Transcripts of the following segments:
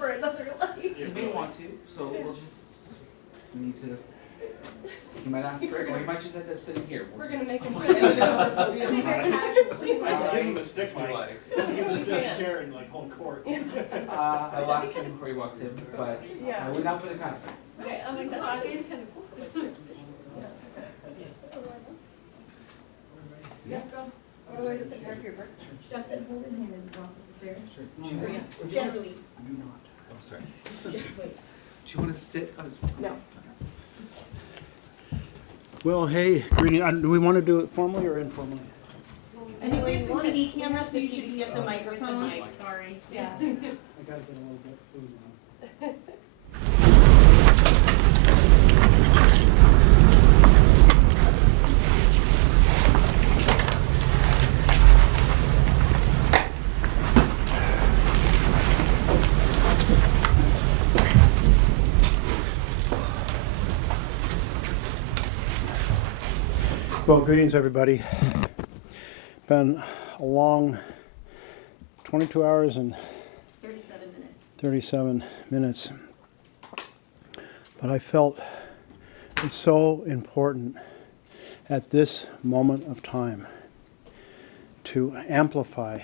for another life. You may want to, so we'll just, we need to, you might ask for it, or you might just end up sitting here. We're going to make him sit in just casually. Give him a stick, Mike. Give him a chair and like home court. I will ask him before he walks in, but Yeah. I would not put it past him. Okay, I'm like, that Yeah, go. What do I do to prepare for your birth? Justin, hold his hand as he walks up the stairs. Sure. Gently. You not. Oh, sorry. Gently. Do you want to sit on his? No. Well, hey, greeting. Do we want to do it formally or informally? I think we have some TV cameras, so you should be at the microphone. Sorry. Yeah. I gotta get a little bit food now. Well, greetings, everybody. Been a long 22 hours and 37 minutes. But I felt it's so important at this moment of time to amplify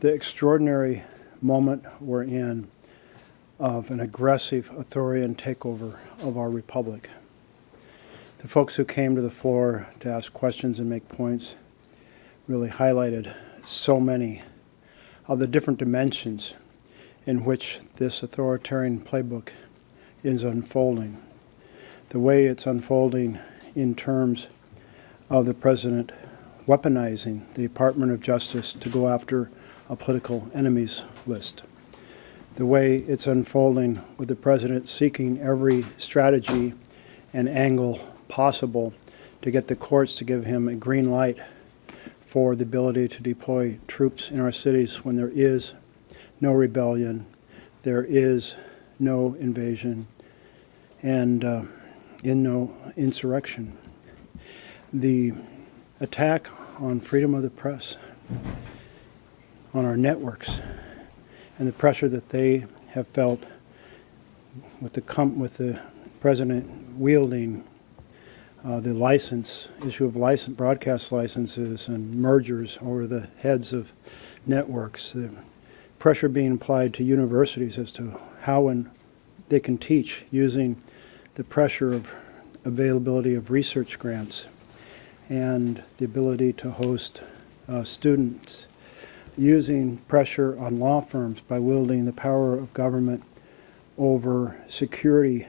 the extraordinary moment we're in of an aggressive authoritarian takeover of our republic. The folks who came to the floor to ask questions and make points really highlighted so many of the different dimensions in which this authoritarian playbook is unfolding. The way it's unfolding in terms of the president weaponizing the Department of Justice to go after a political enemies list. The way it's unfolding with the president seeking every strategy and angle possible to get the courts to give him a green light for the ability to deploy troops in our cities when there is no rebellion, there is no invasion, and no insurrection. The attack on freedom of the press, on our networks, and the pressure that they have felt with the president wielding the issue of broadcast licenses and mergers over the heads of networks, the pressure being applied to universities as to how and they can teach using the pressure of availability of research grants and the ability to host students, using pressure on law firms by wielding the power of government over security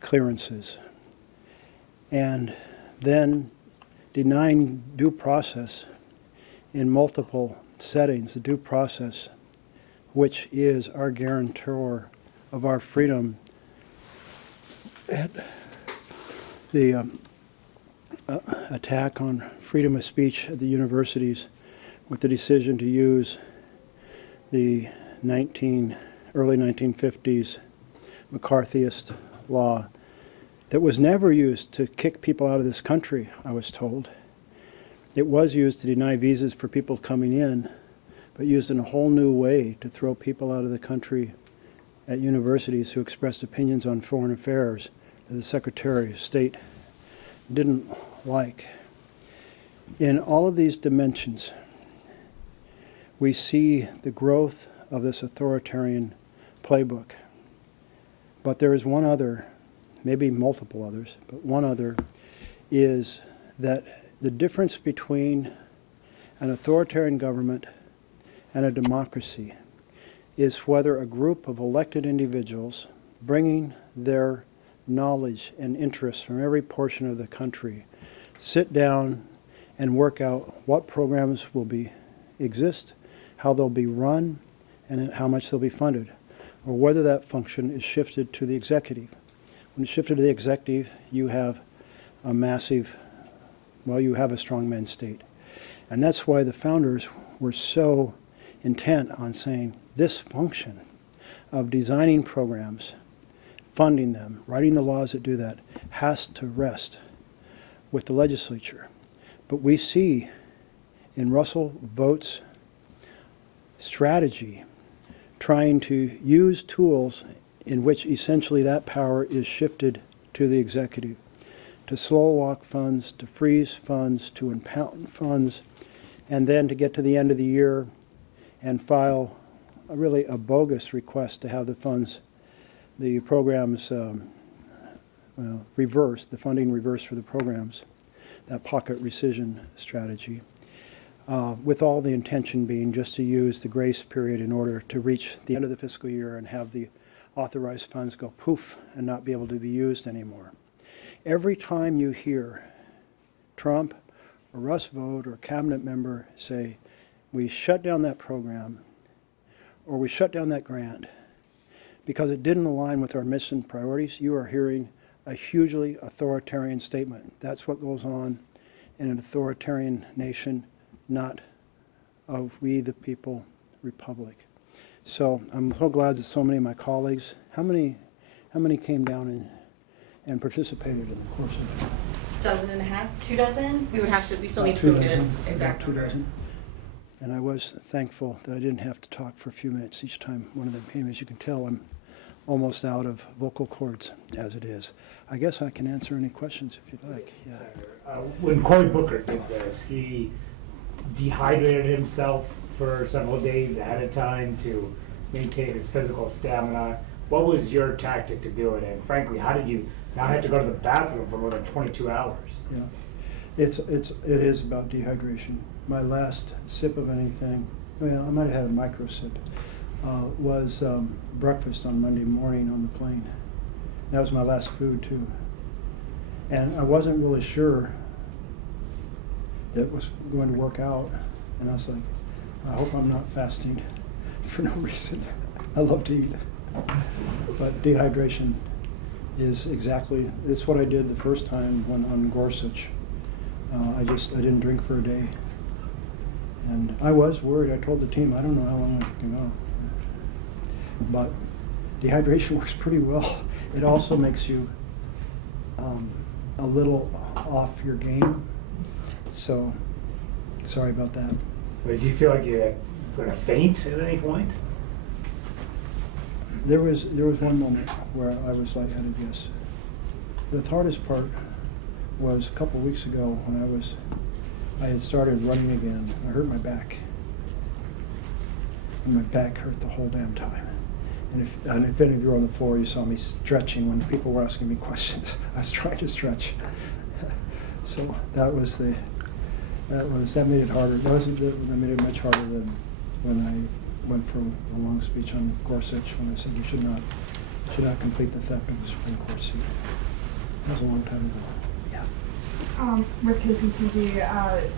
clearances, and then denying due process in multiple settings, the due process which is our guarantor of our freedom. The attack on freedom of speech at the universities with the decision to use the early 1950s McCarthyist law that was never used to kick people out of this country, I was told. It was used to deny visas for people coming in, but used in a whole new way to throw people out of the country at universities who expressed opinions on foreign affairs that the Secretary of State didn't like. In all of these dimensions, we see the growth of this authoritarian playbook. But there is one other, maybe multiple others, but one other is that the difference between an authoritarian government and a democracy is whether a group of elected individuals bringing their knowledge and interests from every portion of the country sit down and work out what programs will exist, how they'll be run, and how much they'll be funded, or whether that function is shifted to the executive. When it's shifted to the executive, you have a massive, you have a strongman state. And that's why the founders were so intent on saying this function of designing programs, funding them, writing the laws that do that, has to rest with the legislature. But we see in Russell Vought's strategy trying to use tools in which essentially that power is shifted to the executive, to slow walk funds, to freeze funds, to impound funds, and then to get to the end of the year and file really a bogus request to have the funds, the programs reversed, the funding reversed for the programs, that pocket rescission strategy, with all the intention being just to use the grace period in order to reach the end of the fiscal year and have the authorized funds go poof and not be able to be used anymore. Every time you hear Trump or Russ Vought or a cabinet member say, we shut down that program or we shut down that grant because it didn't align with our mission priorities, you are hearing a hugely authoritarian statement. That's what goes on in an authoritarian nation, not a we the people republic. So I'm so glad that so many of my colleagues, how many came down and participated in the course of it? Dozen and a half, 2 dozen? We still need to Two go get dozen, an exact about 2 number. dozen. And I was thankful that I didn't have to talk for a few minutes each time one of them came. As you can tell, I'm almost out of vocal cords as it is. I guess I can answer any questions if you'd like. Yeah. When Cory Booker did this, he dehydrated himself for several days ahead of time to maintain his physical stamina. What was your tactic to do it? And frankly, how did you not have to go to the bathroom for more than 22 hours? Yeah. It is about dehydration. My last sip of anything, well, I might have had a micro sip, was breakfast on Monday morning on the plane. That was my last food too. And I wasn't really sure that it was going to work out. And I was like, I hope I'm not fasting for no reason. I love to eat. But dehydration is exactly, it's what I did the first time when on Gorsuch. I didn't drink for a day. And I was worried. I told the team, I don't know how long I can go. But dehydration works pretty well. It also makes you a little off your game. So, sorry about that. Did you feel like you were going to faint at any point? There was one moment where I was lightheaded, yes. The hardest part was a couple weeks ago when I had started running again. I hurt my back. And my back hurt the whole damn time. And if any of you were on the floor, you saw me stretching when people were asking me questions. I was trying to stretch. So that made it harder. That made it much harder than when I went for a long speech on Gorsuch when I said you should not complete the theft of the Supreme Court seat. That was a long time ago. Yeah. With KPTV,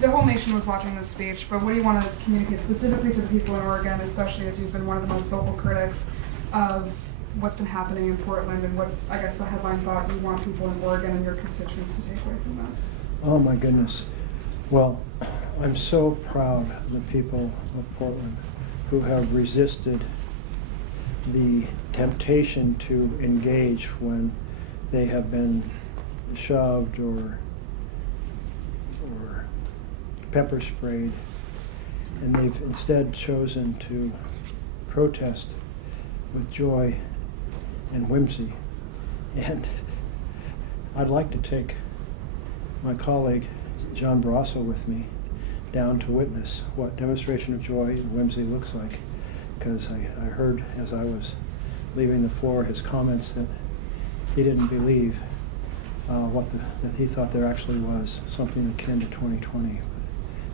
the whole nation was watching this speech, but what do you want to communicate specifically to the people in Oregon, especially as you've been one of the most vocal critics of what's been happening in Portland, and what's, I guess, the headline thought you want people in Oregon and your constituents to take away from this? Oh my goodness. Well, I'm so proud of the people of Portland who have resisted the temptation to engage when they have been shoved or pepper sprayed, and they've instead chosen to protest with joy and whimsy. And I'd like to take my colleague John Barrasso with me down to witness what demonstration of joy and whimsy looks like, because I heard as I was leaving the floor his comments that he didn't believe that he thought there actually was something akin to 2020.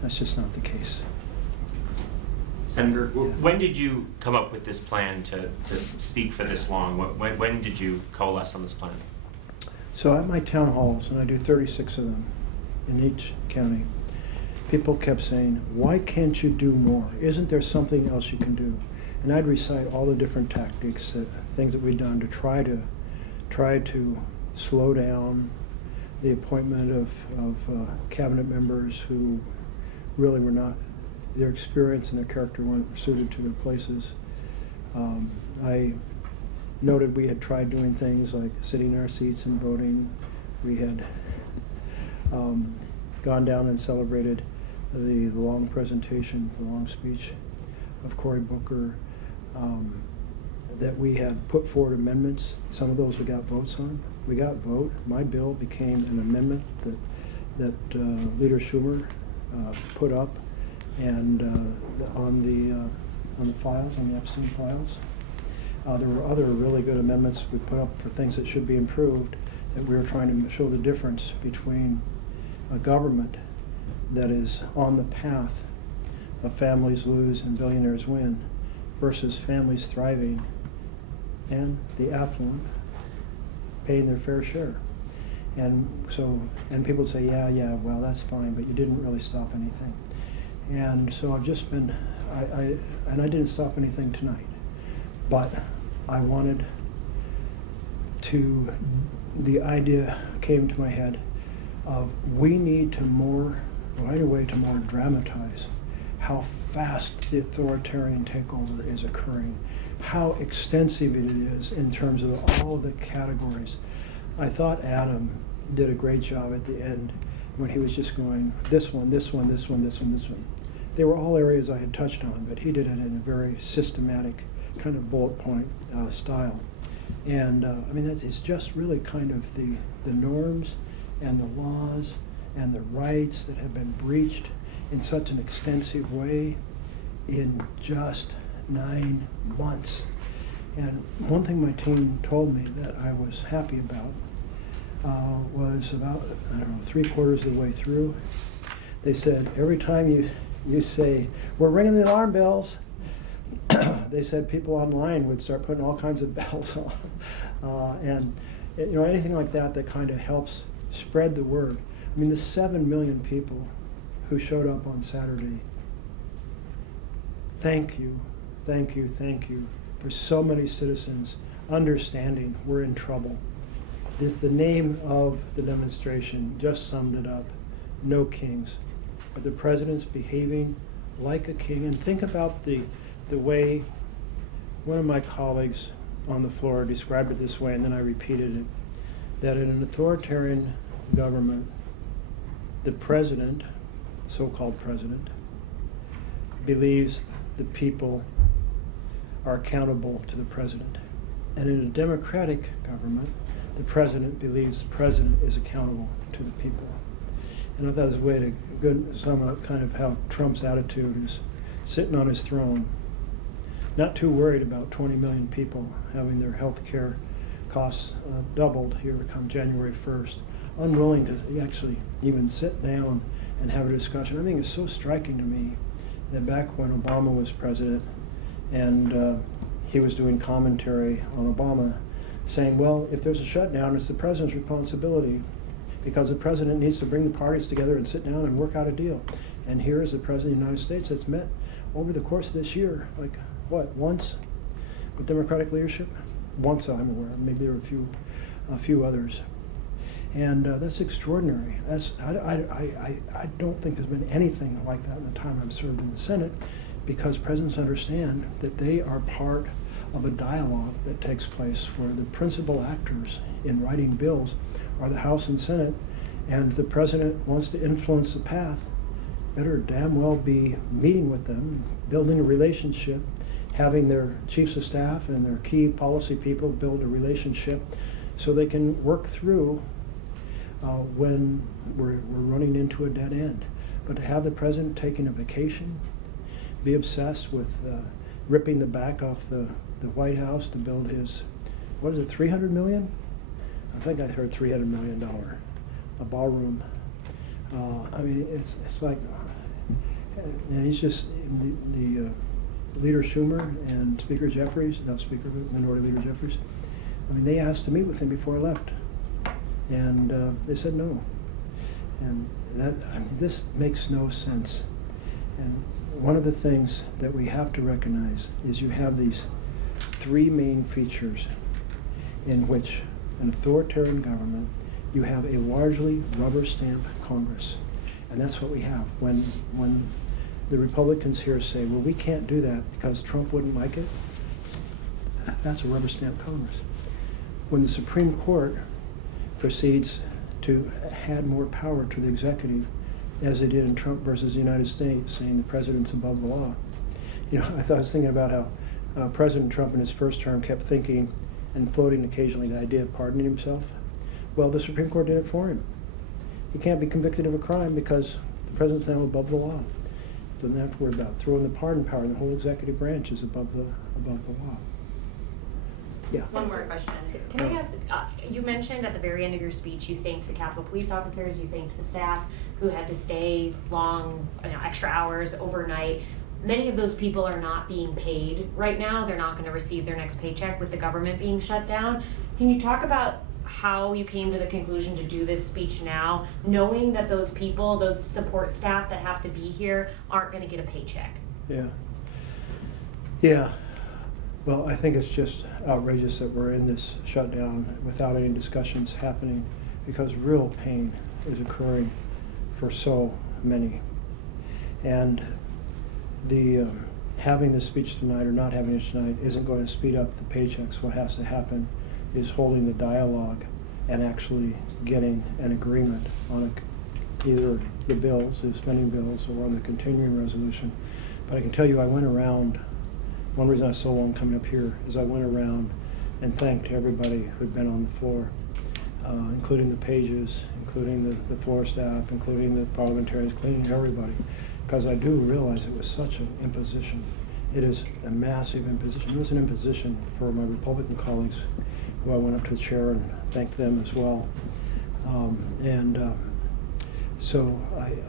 That's just not the case. Senator, when did you come up with this plan to speak for this long? When did you coalesce on this plan? So at my town halls, and I do 36 of them in each county, people kept saying, why can't you do more? Isn't there something else you can do? And I'd recite all the different tactics, things that we'd done to try to slow down the appointment of cabinet members who really were not, their experience and their character weren't suited to their places. I noted we had tried doing things like sitting in our seats and voting. We had gone down and celebrated the long presentation, the long speech of Cory Booker. that we had put forward amendments. Some of those we got votes on. We got vote. My bill became an amendment that Leader Schumer put up, and on the files, on the Epstein files. There were other really good amendments we put up for things that should be improved, that we were trying to show the difference between a government that is on the path of families lose and billionaires win versus families thriving and the affluent paying their fair share. And so, and people would say, yeah, well, that's fine, but you didn't really stop anything. And so I've just been, I didn't stop anything tonight, but I wanted to, the idea came to my head of we need to right away to more dramatize how fast the authoritarian takeover is occurring, how extensive it is in terms of all the categories. I thought Adam did a great job at the end when he was just going, this one, this one, this one, this one, this one. They were all areas I had touched on, but he did it in a very systematic kind of bullet point style. And I mean, it's just really kind of the norms and the laws and the rights that have been breached in such an extensive way in just 9 months. And one thing my team told me that I was happy about was about, I don't know, 3/4 of the way through, they said, every time you say, we're ringing the alarm bells, they said people online would start putting all kinds of bells on. And you know, anything like that kind of helps spread the word. I mean, the 7 million people who showed up on Saturday, thank you, thank you, thank you for so many citizens understanding we're in trouble. The name of the demonstration just summed it up. No kings. But the president's behaving like a king. And think about the way one of my colleagues on the floor described it this way, and then I repeated it, that in an authoritarian government, the president, so-called president, believes the people are accountable to the president. And in a democratic government, the president believes the president is accountable to the people. And I thought it was a way to sum up kind of how Trump's attitude is, sitting on his throne, not too worried about 20 million people having their health care costs doubled here come January 1st, unwilling to actually even sit down and have a discussion. I think it's so striking to me that back when Obama was president and he was doing commentary on Obama, saying, well, if there's a shutdown, it's the president's responsibility because the president needs to bring the parties together and sit down and work out a deal. And here is the president of the United States that's met over the course of this year, like, what, once with Democratic leadership? Once, I'm aware. Maybe there were a few others. And that's extraordinary. I don't think there's been anything like that in the time I've served in the Senate, because presidents understand that they are part of a dialogue that takes place where the principal actors in writing bills are the House and Senate, and the president wants to influence the path, better damn well be meeting with them, building a relationship, having their chiefs of staff and their key policy people build a relationship so they can work through when we're running into a dead end. But to have the president taking a vacation, be obsessed with ripping the back off the White House to build his, what is it, $300 million? I think I heard $300 million, a ballroom. I mean, it's like, and he's just, the Leader Schumer and Speaker Jeffries, not Speaker, but Minority Leader Jeffries, I mean, they asked to meet with him before I left. And they said no. And that, I mean, this makes no sense. And one of the things that we have to recognize is you have these three main features in which an authoritarian government, you have a largely rubber stamp Congress. And that's what we have. When the Republicans here say, well, we can't do that because Trump wouldn't like it, that's a rubber stamp Congress. When the Supreme Court proceeds to add more power to the executive, as they did in Trump versus the United States, saying the president's above the law. You know, I was thinking about how President Trump in his first term kept thinking and floating occasionally the idea of pardoning himself. Well, the Supreme Court did it for him. He can't be convicted of a crime because the president's now above the law. Doesn't have to worry about throwing the pardon power, and the whole executive branch is above the law. Yeah. One more question. Can I ask, you mentioned at the very end of your speech, you thanked the Capitol Police officers, you thanked the staff who had to stay long, extra hours overnight. Many of those people are not being paid right now. They're not going to receive their next paycheck with the government being shut down. Can you talk about how you came to the conclusion to do this speech now, knowing that those people, those support staff that have to be here, aren't going to get a paycheck? Yeah. Well, I think it's just outrageous that we're in this shutdown without any discussions happening, because real pain is occurring for so many. And the having this speech tonight or not having it tonight isn't going to speed up the paychecks. What has to happen is holding the dialogue and actually getting an agreement on either the bills, the spending bills, or on the continuing resolution. But I can tell you, I went around. One reason I was so long coming up here is I went around and thanked everybody who'd been on the floor, including the pages, including the floor staff, including the parliamentarians, including everybody, because I do realize it was such an imposition. It is a massive imposition. It was an imposition for my Republican colleagues, who I went up to the chair and thanked them as well. So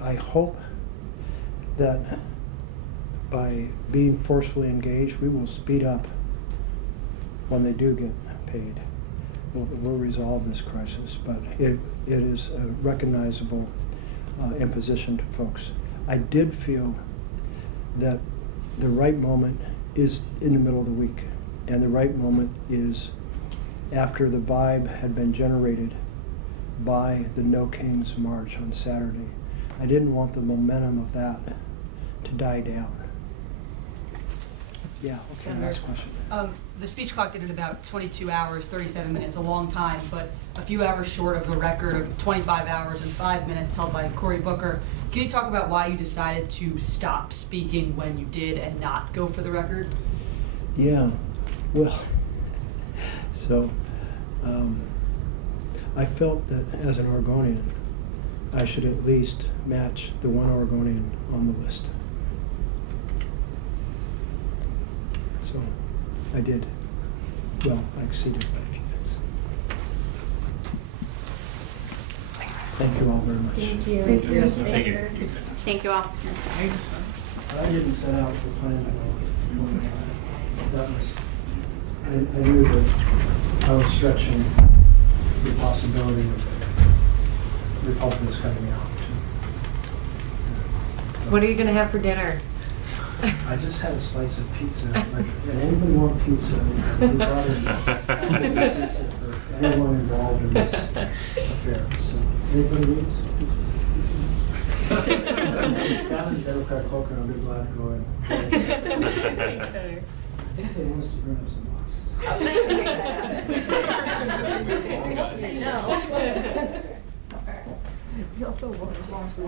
I hope that by being forcefully engaged, we will speed up when they do get paid. We'll resolve this crisis, but it is a recognizable imposition to folks. I did feel that the right moment is in the middle of the week, and the right moment is after the vibe had been generated by the No Kings March on Saturday. I didn't want the momentum of that to die down. Yeah, okay, last question. The speech clock did it about 22 hours, 37 minutes, a long time, but a few hours short of the record of 25 hours and 5 minutes held by Cory Booker. Can you talk about why you decided to stop speaking when you did and not go for the record? Yeah, well, so I felt that as an Oregonian, I should at least match the one Oregonian on the list. So I did. Well, I exceeded by a few minutes. Thank you all very much. Thank you. Thank you. Thank you. Thank you all. I didn't set out to plan to go. That was, I knew that I was stretching the possibility of Republicans coming out. What are you going to have for dinner? I just had a slice of pizza. Like, did anybody want pizza? We brought in pizza for anyone involved in this affair. So, anybody needs pizza? Scotland Democrat Cloaker, I'll be glad to go in. Okay. Anybody wants to bring up some boxes? No. You also want